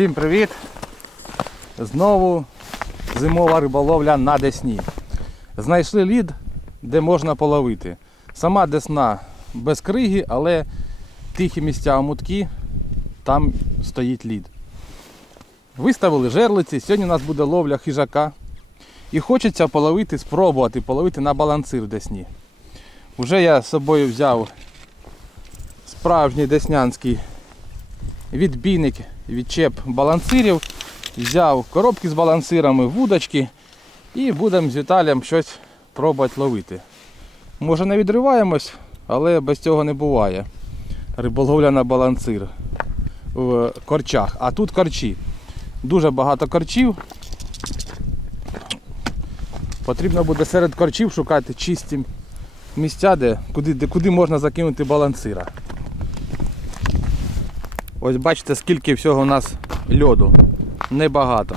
Всім привіт! Знову зимова риболовля на Десні. Знайшли лід, де можна половити. Сама Десна без криги, але тихі місця омутки, там стоїть лід. Виставили жерлиці, сьогодні у нас буде ловля хижака. І хочеться половити, спробувати половити на балансир Десні. Уже я з собою взяв справжній деснянський відбійник, відчеп балансирів, взяв коробки з балансирами, вудочки і будемо з Віталієм щось пробувати ловити. Може не відриваємось, але без цього не буває. Риболовля на балансир в корчах. А тут корчі. Дуже багато корчів. Потрібно буде серед корчів шукати чисті місця, де, куди, де, куди можна закинути балансира. Ось бачите, скільки всього у нас льоду. Небагато.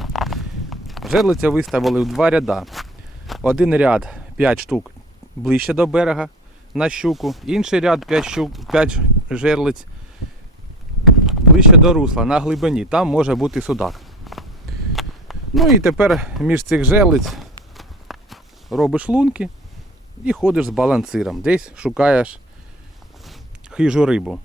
Жерлиця виставили в два ряда. Один ряд 5 штук ближче до берега на щуку, інший ряд 5, щук, 5 жерлиць ближче до русла на глибині. Там може бути судак. Ну і тепер між цих жерлиць робиш лунки і ходиш з балансиром. Десь шукаєш хижу рибу.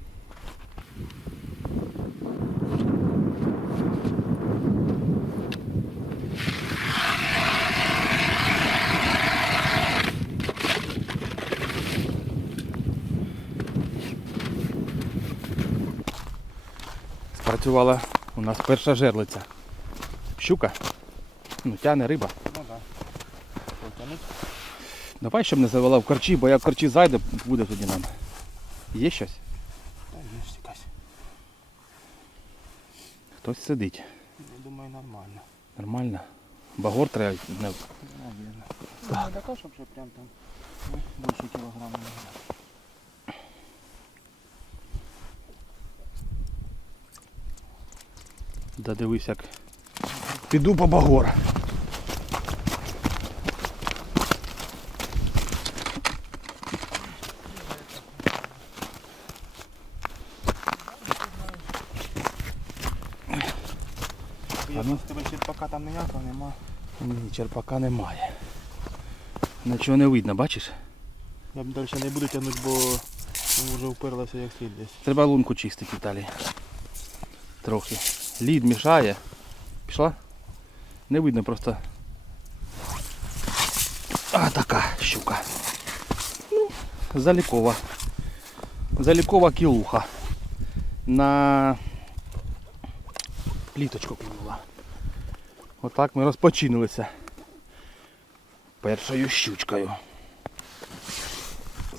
Спрацювала у нас перша жерлиця. Щука. Ну, тяне риба. Ну да. Давай, щоб не завела в корчі, бо як в корчі зайде, буде тоді нам. Є щось? Та є ж якась. Хтось сидить. Я думаю, нормально. Нормально. Багор треба. Не... Так. Не така, щоб вже прям там ну, більше кілограму. не брати. Да дивись як. Піду по багор. Я ну. з тебе черпака там ніякого нема. Ні, черпака немає. Нічого не видно, бачиш? Я б далі не буду тягнути, бо вже вперлося як слід десь. Треба лунку чистити Віталій. Трохи. Лід мішає. Пішла? Не видно просто. А така щука. Ну, залікова. Залікова кілуха. На пліточку клюнула. Отак ми розпочинилися. Першою щучкою.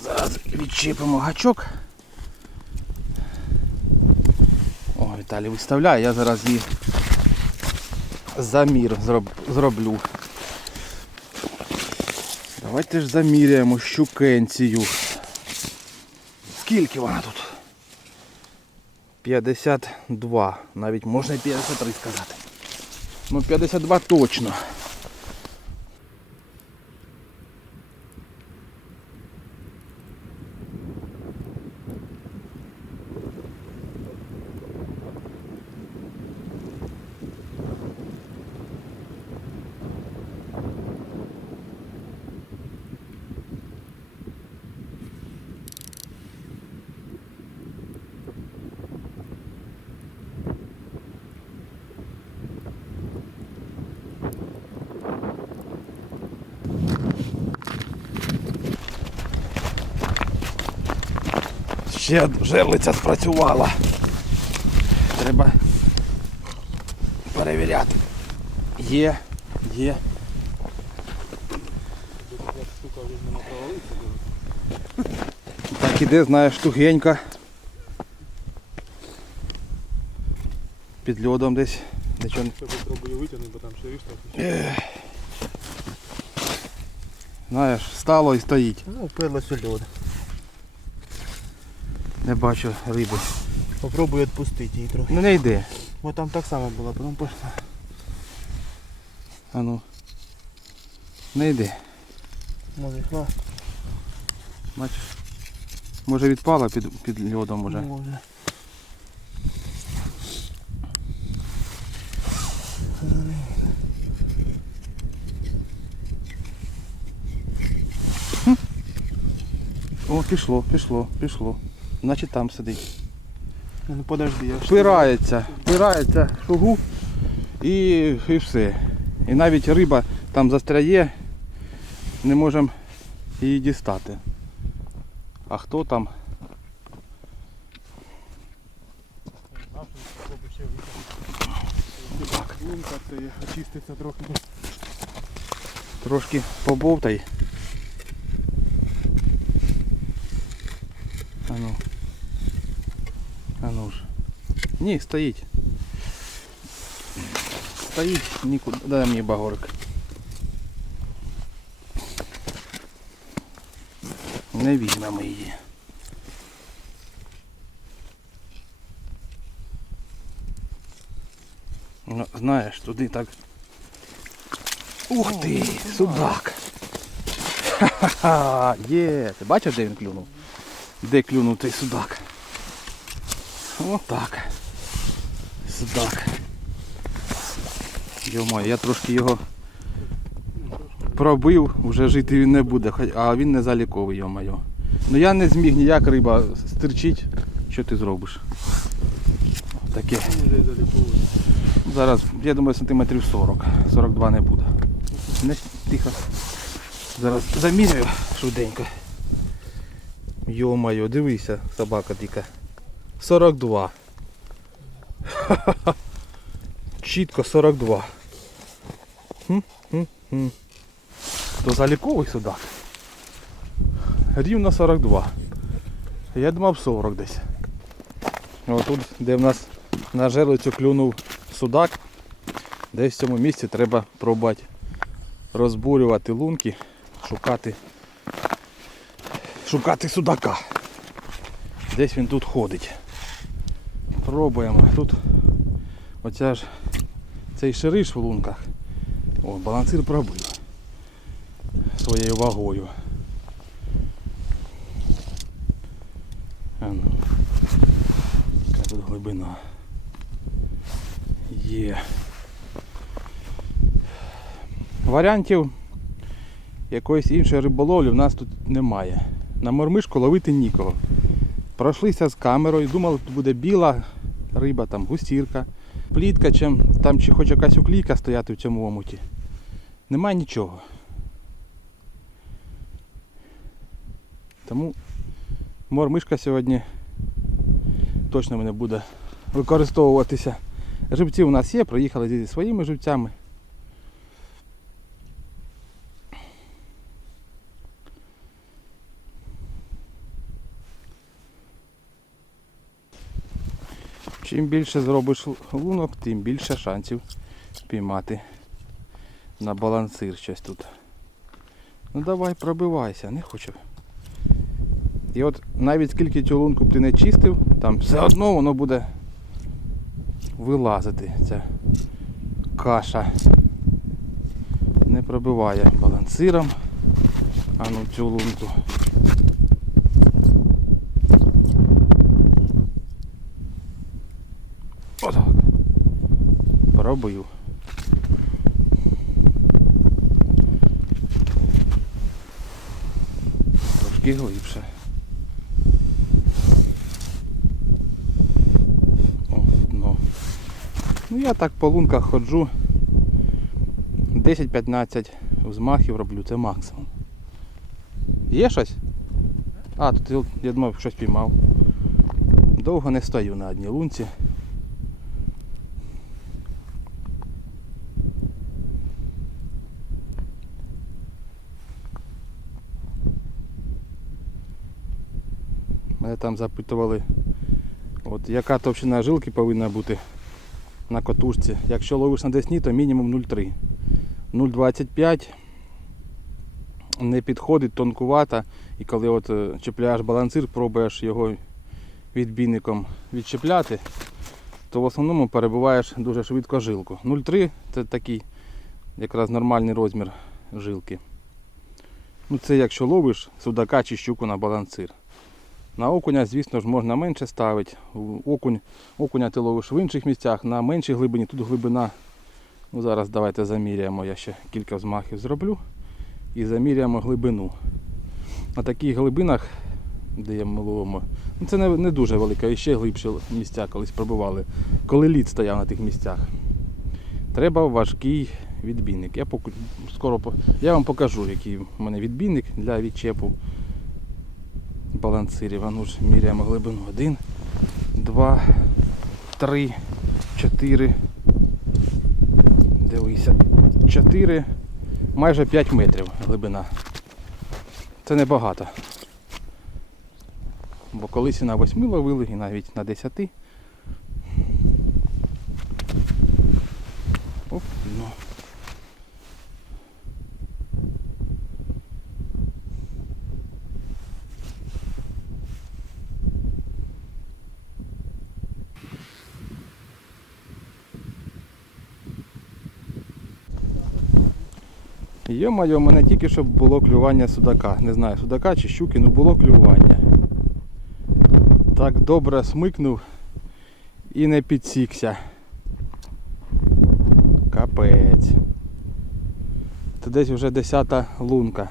Зараз відчепимо гачок. О, виставляю, я зараз її замір зроб, зроблю. Давайте ж заміряємо щукенцію. Скільки вона тут? 52. Навіть можна і 53 сказати. Ну 52 точно. Ще жерлиця спрацювала. Треба перевіряти. Є, є. Так іде, знаєш, тугенька. Під льодом десь. Нічого не. Я попробую витягнути, бо там ще трохи. Знаєш, стало і стоїть. Ну, вперлося льод. Не бачу риби. Попробую відпустити її трохи. Ну не йди. Бо там так само було, потім пошла. А ну. Не йди. Може йшла. Бачиш? Може відпала під, під льодом уже. Може. О, пішло, пішло, пішло. Значить там сидить. Ну подожди, я ж... Впирається, впирається шугу і, і все. І навіть риба там застряє, не можемо її дістати. А хто там? Очиститься трохи. Трошки побовтай. Ану ж. Ні, стоїть. Стоїть нікуди. Дай мені багорик. Не візьмемо її. Ну, знаєш, туди так. Ух ти, судак. Ха-ха-ха, є. Ти бачиш, де він клюнув? Де клюнув цей судак? Отак. Судак. Йомо, я трошки його пробив, вже жити він не буде, а він не заліковий, йо-моє. Ну я не зміг ніяк риба стирчить. Що ти зробиш? Таке. Зараз, я думаю, сантиметрів 40. 42 не буде. Не, тихо. Зараз заміряю швиденько. Йо-моє, дивися, собака тільки. 42. Чітко 42. Хм-хм-хм. То заліковий судак. Рівно 42. Я думав 40 десь. Отут, де в нас на жерлицю клюнув судак, десь в цьому місці треба пробувати розбурювати лунки, шукати, шукати судака. Десь він тут ходить. Пробуємо. Тут оця ж цей шириш в лунках. О, балансир пробив своєю вагою. А ну. Яка тут глибина. Є. Варіантів якоїсь іншої риболовлі в нас тут немає. На мормишку ловити нікого. Пройшлися з камерою, думали, тут буде біла риба, там гусірка, плітка, чим, там чи хоч якась уклійка стояти в цьому омуті. Немає нічого. Тому мормишка сьогодні точно мене буде використовуватися. Живці у нас є, приїхали зі своїми живцями. Чим більше зробиш лунок, тим більше шансів піймати на балансир щось тут. Ну давай пробивайся, не хочу. І от навіть скільки цю лунку б ти не чистив, там все одно воно буде вилазити ця каша. Не пробиває балансиром. А ну цю лунку. Отак. Пробив. Трошки глибше. О. Ну я так по лунках ходжу. 10-15 взмахів роблю, це максимум. Є щось? А, тут я думав, щось піймав. Довго не стою на одній лунці. Там запитували, от яка товщина жилки повинна бути на котушці. Якщо ловиш на десні, то мінімум 0,3. 0,25 не підходить тонкувата. І коли от е, чіпляєш балансир, пробуєш його відбійником відчіпляти, то в основному перебуваєш дуже швидко жилку. 0,3 це такий якраз нормальний розмір жилки. Ну це якщо ловиш судака чи щуку на балансир. На окуня, звісно ж, можна менше ставити. Окунь, окуня ти ловиш в інших місцях, на меншій глибині, тут глибина. Ну, зараз давайте заміряємо, я ще кілька взмахів зроблю. І заміряємо глибину. На таких глибинах де ми ловимо. Ну, це не, не дуже велике, і ще глибше місця колись пробували, коли лід стояв на тих місцях. Треба важкий відбійник. Я, поку... скоро я вам покажу, який в мене відбійник для відчепу балансирів. А ну ж міряємо глибину. Один, два, три, чотири. Дивися. Чотири, майже 5 метрів глибина. Це небагато. Бо колись і на 8 ловили, і навіть на 10. Оп, ну. Йо-моє, у мене тільки що було клювання судака. Не знаю, судака чи щуки, ну було клювання. Так добре смикнув і не підсікся. Капець. Це десь вже десята лунка.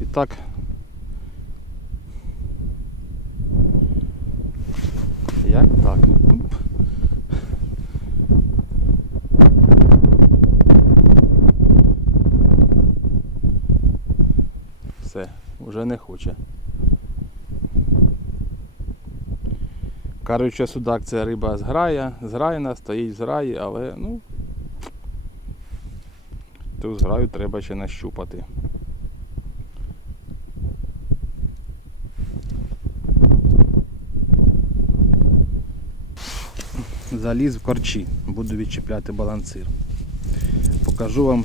І так. Як так? Оп. Все, вже не хоче. Кажуть, що судак це риба зграя, зграйна, стоїть в зграї, але ну ту зграю треба ще нащупати. Заліз в корчі, буду відчіпляти балансир. Покажу вам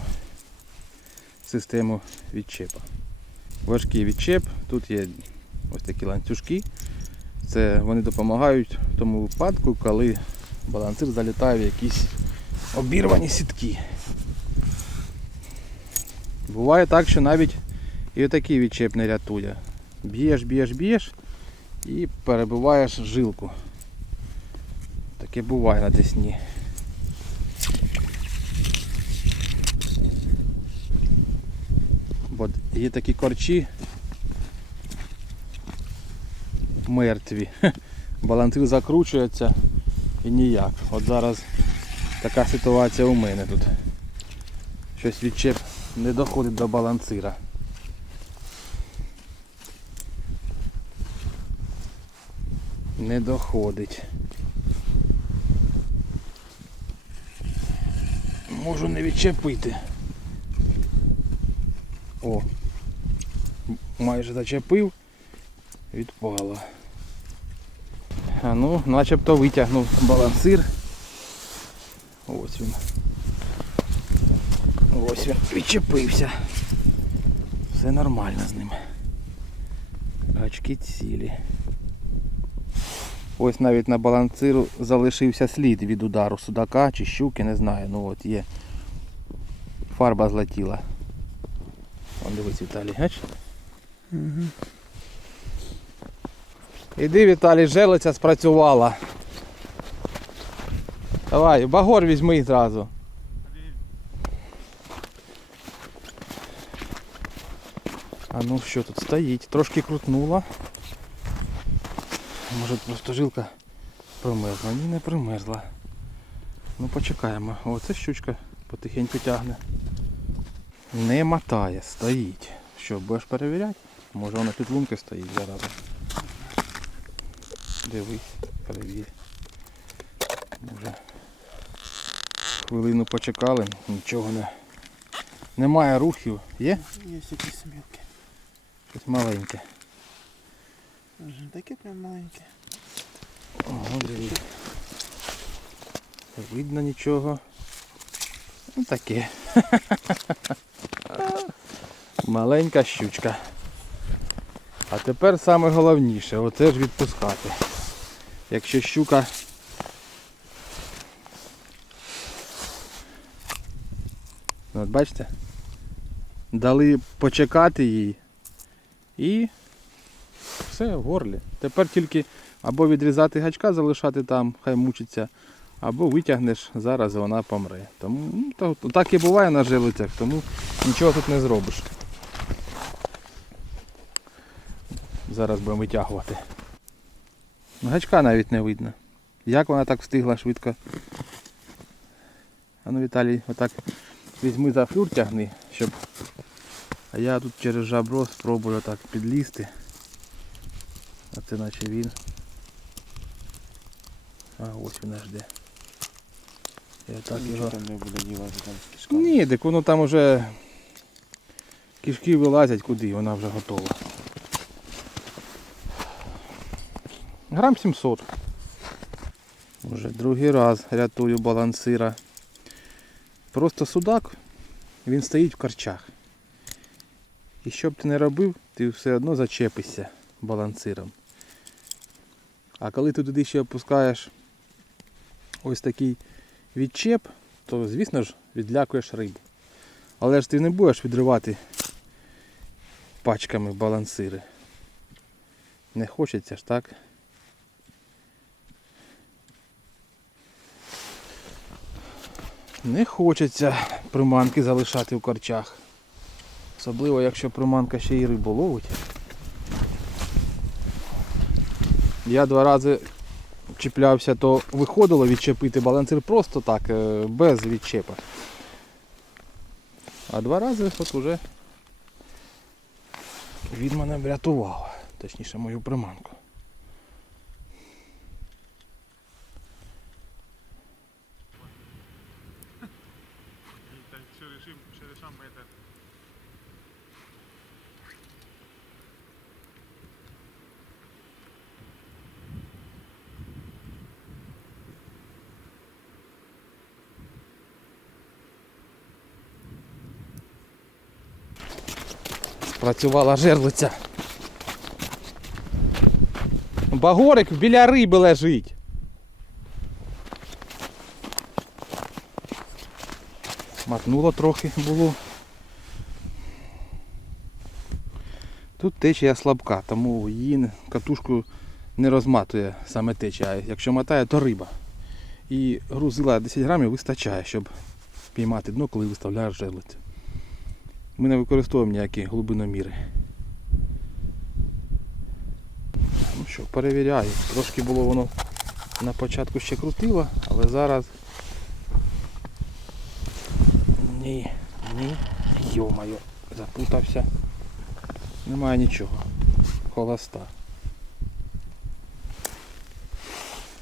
систему відчепа. Важкий відчеп, тут є ось такі ланцюжки. Це вони допомагають в тому випадку, коли балансир залітає в якісь обірвані сітки. Буває так, що навіть і отакий відчеп не рятує. Б'єш, б'єш, б'єш і перебиваєш жилку. Таке буває на десні. Бо є такі корчі мертві. Балансир закручується і ніяк. От зараз така ситуація у мене тут. Щось відчеп не доходить до балансира. Не доходить. Можу не відчепити. О, майже зачепив, відпало. Ну, начебто витягнув балансир. Ось він. Ось він відчепився. Все нормально з ним. Гачки цілі. Ось навіть на балансиру залишився слід від удару судака чи щуки, не знаю. Ну от є. Фарба злетіла. Вон дивись, Віталій, бач? Угу. Іди, Віталій, желиця спрацювала. Давай, багор візьми зразу. А ну що тут стоїть? Трошки крутнула. Може просто жилка промерзла. Ні, не примерзла. Ну почекаємо. О, це щучка потихеньку тягне. Не мотає, стоїть. Що, будеш перевіряти? Може вона під лунки стоїть зараз. Дивись, перевір. Може. Хвилину почекали, нічого не. Немає рухів. Є? Є якісь мілкі. Щось маленьке. Таке прям маленьке. Ого, дивись. Не видно нічого. Ну таке. Маленька щучка. А тепер саме головніше, оце ж відпускати. Якщо щука. От бачите? Дали почекати їй і все в горлі. Тепер тільки або відрізати гачка, залишати там, хай мучиться, або витягнеш, зараз і вона помре. Тому ну, так і буває на жилицях, тому нічого тут не зробиш. Зараз будемо витягувати. Гачка навіть не видно. Як вона так встигла швидко. А ну Віталій, отак візьми за флюр тягни, щоб. А я тут через жабро спробую так підлізти. А це наче він. А ось він аж де. Я так його. там не буде ділати там з. Ні, так воно там уже кишки вилазять куди, вона вже готова. Грам 700. Уже другий раз рятую балансира. Просто судак, він стоїть в корчах. І що б ти не робив, ти все одно зачепишся балансиром. А коли ти туди ще опускаєш ось такий відчеп, то звісно ж відлякуєш рибу. Але ж ти не будеш відривати пачками балансири. Не хочеться ж так. Не хочеться приманки залишати в корчах. Особливо якщо приманка ще й рибу ловить. Я два рази чіплявся, то виходило відчепити балансир просто так, е, без відчепа. А два рази от уже він мене врятував. Точніше мою приманку. Так, шершим, шершам метр. Працювала жерлиця. Багорик біля риби лежить. Матнуло трохи було. Тут течія слабка, тому її катушку не розматує саме течія. А якщо мотає, то риба. І грузила 10 грамів вистачає, щоб піймати дно, коли виставляєш жерлицю. Ми не використовуємо ніякі глибиноміри. Ну що, перевіряю. Трошки було воно на початку ще крутило, але зараз. Ні, ні. Йо-моє, запутався. Немає нічого. Холоста.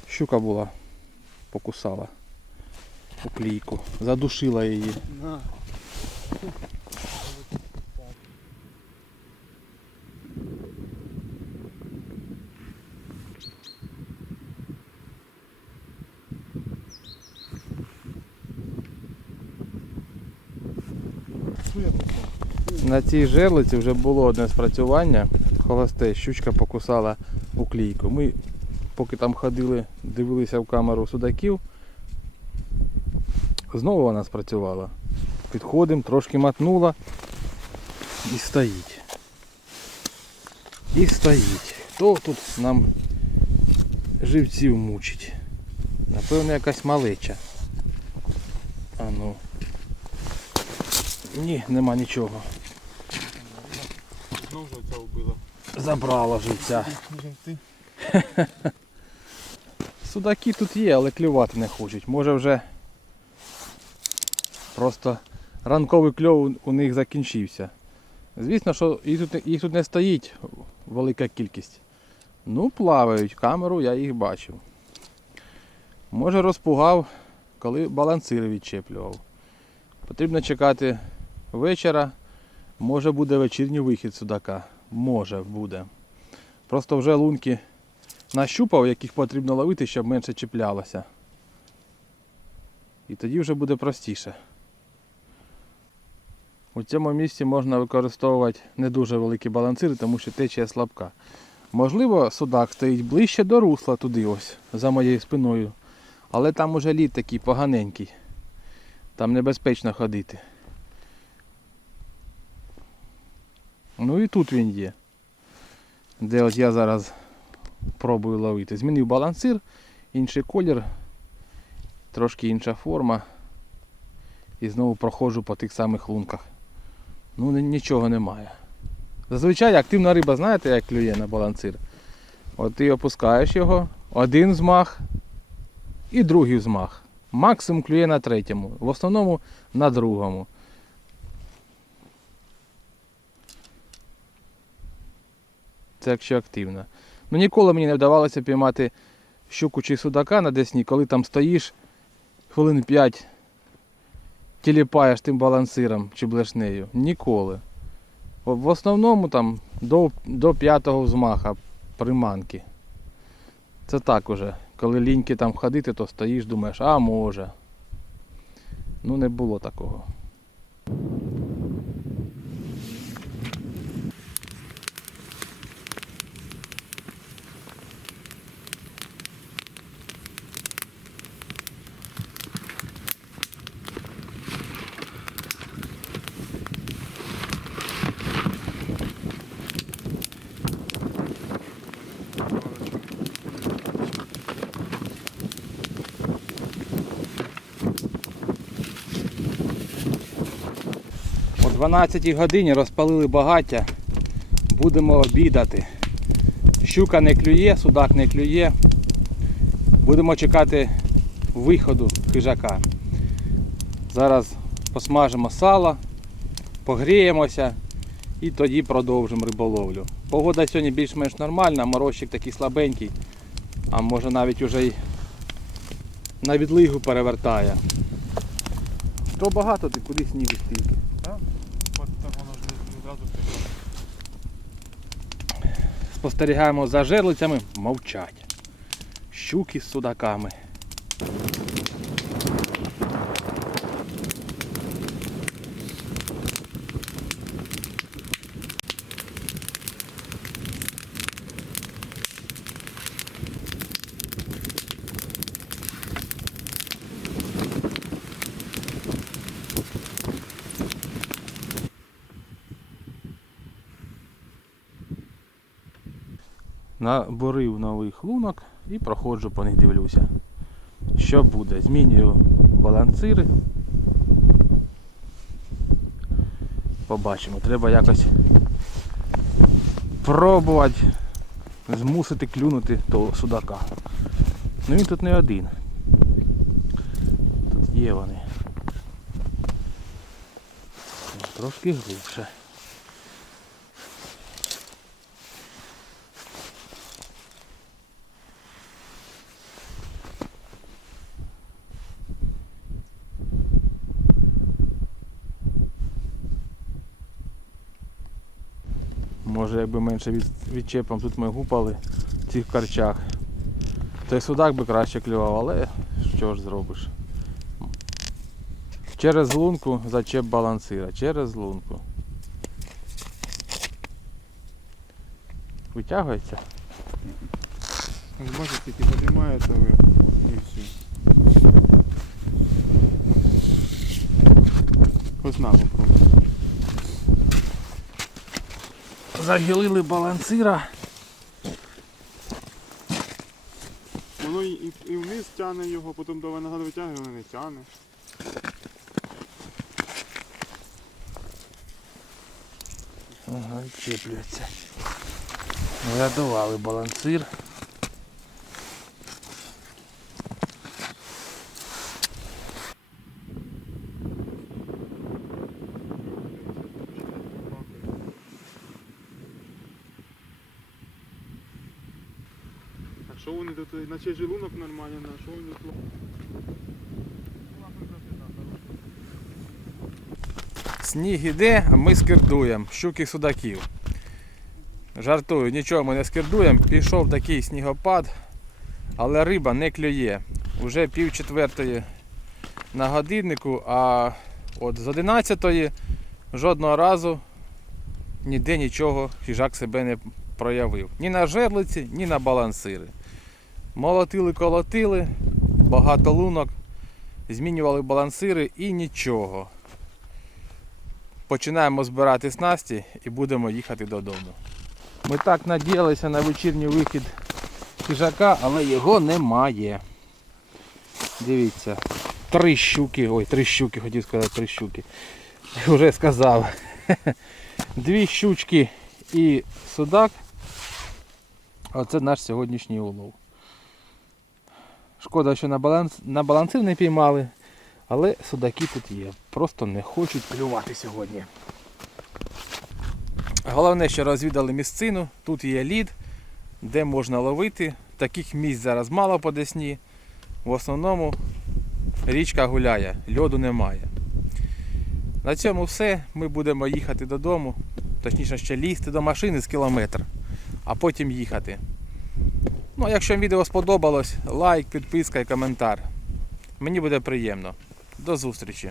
Щука була, покусала у клійку, задушила її. На. Цій жерлиці вже було одне спрацювання. Холосте, щучка покусала у клійку. Ми поки там ходили, дивилися в камеру судаків. Знову вона спрацювала. Підходимо, трошки мотнула і стоїть. І стоїть. Хто тут нам живців мучить? Напевно, якась малеча. А ну. Ні, нема нічого. Знову ж оця вбила. Забрала живця. Жовти. Судаки тут є, але клювати не хочуть. Може вже просто ранковий кльов у- них закінчився. Звісно, що їх тут, їх тут не стоїть велика кількість. Ну, плавають, камеру я їх бачив. Може розпугав, коли балансири відчеплював. Потрібно чекати вечора. Може буде вечірній вихід судака. Може буде. Просто вже лунки нащупав, яких потрібно ловити, щоб менше чіплялося. І тоді вже буде простіше. У цьому місці можна використовувати не дуже великі балансири, тому що течія слабка. Можливо, судак стоїть ближче до русла туди ось, за моєю спиною. Але там уже лід такий поганенький. Там небезпечно ходити. Ну і тут він є. Де от я зараз пробую ловити. Змінив балансир, інший колір, трошки інша форма. І знову проходжу по тих самих лунках. Ну нічого немає. Зазвичай активна риба, знаєте, як клює на балансир? От ти опускаєш його, один взмах і другий взмах. Максимум клює на третьому, в основному на другому. Це якщо активно. Ну ніколи мені не вдавалося піймати щуку чи судака на десні, коли там стоїш хвилин 5 тіліпаєш тим балансиром чи блешнею. Ніколи. В основному там до, до п'ятого взмаха приманки. Це так уже. Коли ліньки там ходити, то стоїш, думаєш, а може. Ну не було такого. 12 годині розпалили багаття. Будемо обідати. Щука не клює, судак не клює. Будемо чекати виходу хижака. Зараз посмажимо сало, погріємося і тоді продовжимо риболовлю. Погода сьогодні більш-менш нормальна, морозчик такий слабенький, а може навіть уже й на відлигу перевертає. То багато ти куди снігу стільки. От так воно ж не одразу прийшло. Спостерігаємо за жерлицями, мовчать. Щуки з судаками. Наборив новий хлунок і проходжу по них дивлюся. Що буде? Змінюю балансири. Побачимо. Треба якось пробувати змусити клюнути того судака. Ну він тут не один. Тут є вони. Трошки глибше. Може якби менше від, відчепом тут ми гупали в цих карчах. То й судак би краще клював, але що ж зробиш. Через лунку зачеп балансира, через лунку. Витягується? Бачите, тільки підіймається ви і все. Ось на попробуй. Загілили балансира. Воно і, і, і вниз тягне його, потім давай нагадую витягує, воно не тягне. Ага, відчеплюється. Врятували балансир. Що вони тут, наче желунок нормальний, а що вони тут? Сніг іде, а ми скирдуємо. Щуки судаків. Жартую, нічого ми не скирдуємо. Пішов такий снігопад, але риба не клює. Уже пів четвертої на годиннику, а от з 11 жодного разу ніде нічого хижак себе не проявив. Ні на жерлиці, ні на балансири. Молотили, колотили, багато лунок, змінювали балансири і нічого. Починаємо збирати снасті і будемо їхати додому. Ми так надіялися на вечірній вихід хижака, але його немає. Дивіться, три щуки, ой, три щуки, хотів сказати три щуки. Вже сказав. Дві щучки і судак. Оце наш сьогоднішній улов. Шкода, що на, баланс, на балансир не піймали, але судаки тут є. Просто не хочуть клювати сьогодні. Головне, що розвідали місцину, тут є лід, де можна ловити. Таких місць зараз мало по Десні. В основному річка гуляє, льоду немає. На цьому все. Ми будемо їхати додому, точніше ще лізти до машини з кілометр, а потім їхати. Ну, а якщо відео сподобалось, лайк, підписка і коментар. Мені буде приємно. До зустрічі!